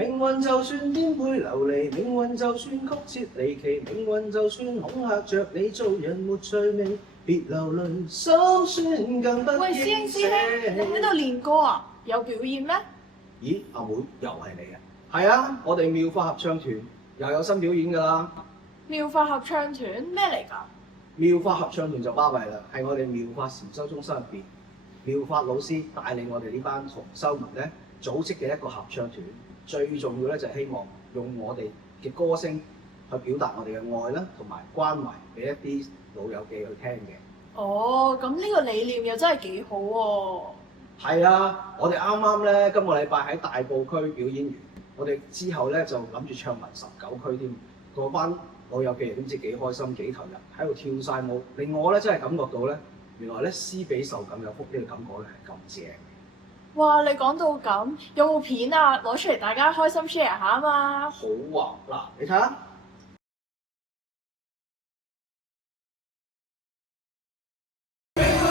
命運就算顛沛流離，命運就算曲折離奇，命運就算恐嚇着你做人沒趣味，別流淚，心酸更不喂，師兄師兄，你喺度練歌啊？有表演咩？咦，阿妹又係你啊？係啊，我哋妙法合唱團又有新表演㗎啦！妙法合唱團咩嚟㗎？妙法合唱團就巴閉啦，係我哋妙法禪修中心入邊，妙法老師帶領我哋呢班同修們咧組織嘅一個合唱團。最重要咧就係希望用我哋嘅歌聲去表達我哋嘅愛啦，同埋關懷俾一啲老友記去聽嘅。哦，咁呢個理念又真係幾好喎！係啊，我哋啱啱咧今個禮拜喺大埔區表演完，我哋之後咧就諗住唱埋19區添，嗰班老友記都唔知幾開心幾投入，喺度跳晒舞，令我咧真係感覺到咧，原來咧施比受更有福呢個感覺咧係咁正。哇！你講到咁，有冇片啊？攞出嚟大家開心 share 下啊嘛！好啊，嗱，你睇下。命運